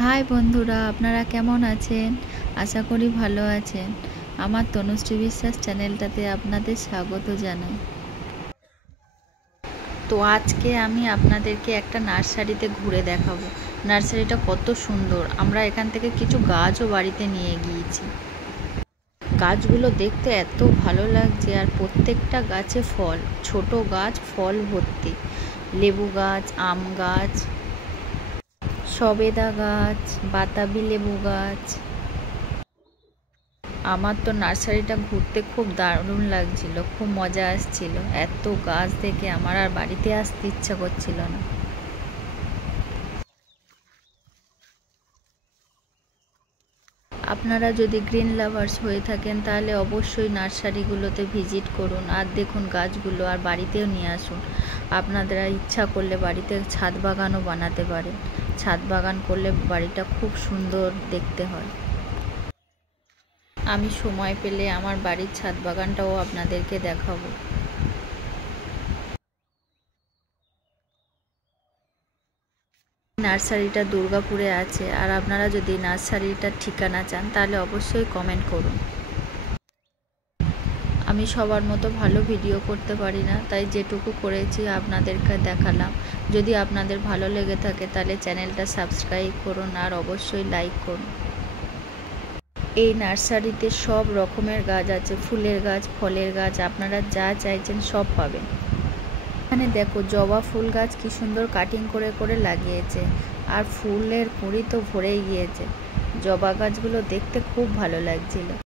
High বন্ধুরা, আপনারা কেমন আছেন? আশা করি ভালো আছেন। আমার তনুশ্রী বিশ্বাস চ্যানেলটাতে আপনাদের স্বাগত জানাই। তো আজকে আমি আপনাদেরকে একটা নার্সারিতে ঘুরে দেখাবো। নার্সারিটা কত সুন্দর। আমরা এখান থেকে কিছু গাছও বাড়িতে নিয়ে গিয়েছি। গাছগুলো দেখতে এত ভালো লাগছে, আর প্রত্যেকটা গাছে ফল, ছোট গাছ ফল ভর্তি। লেবু গাছ, আম গাছ, সবেদা গাছ, বাতাবি লেবু গাছ। আমার তো নার্সারিটা ঘুরতে খুব দারুণ লাগছিল, খুব মজা আসছিল। এত গাছ দেখে আমার আর বাড়িতে আসতে ইচ্ছা করছিল না। আপনারা যদি গ্রিন লাভার্স হয়ে থাকেন তাহলে অবশ্যই নার্সারিগুলোতে ভিজিট করুন, আর দেখুন গাছগুলো, আর বাড়িতেও নিয়ে আসুন। আপনারা ইচ্ছা করলে বাড়িতে ছাদ বাগানও বানাতে পারেন। ছাদ বাগান করলে বাড়িটা খুব সুন্দর দেখতে হয়। আমি সময় পেলে আমার বাড়ির ছাদ বাগানটাও আপনাদেরকে দেখাবো। নার্সারিটা দুর্গাপুরে আছে, আর আপনারা যদি নার্সারিটার ঠিকানা চান তাহলে অবশ্যই কমেন্ট করুন। আমি সবার মতো ভালো ভিডিও করতে পারি না, তাই যেটুকু করেছি আপনাদেরকে দেখালাম। যদি আপনাদের ভালো লেগে থাকে তাহলে চ্যানেলটা সাবস্ক্রাইব করুন, আর অবশ্যই লাইক করুন। এই নার্সারিতে সব রকমের গাছ আছে, ফুলের গাছ, ফলের গাছ, আপনারা যা চাইছেন সব পাবেন। এখানে দেখো জবা ফুল গাছ কি সুন্দর কাটিং করে করে লাগিয়েছে, আর ফুলের কুঁড়ি তো ভরেই গিয়েছে। জবা গাছগুলো দেখতে খুব ভালো লাগছিল।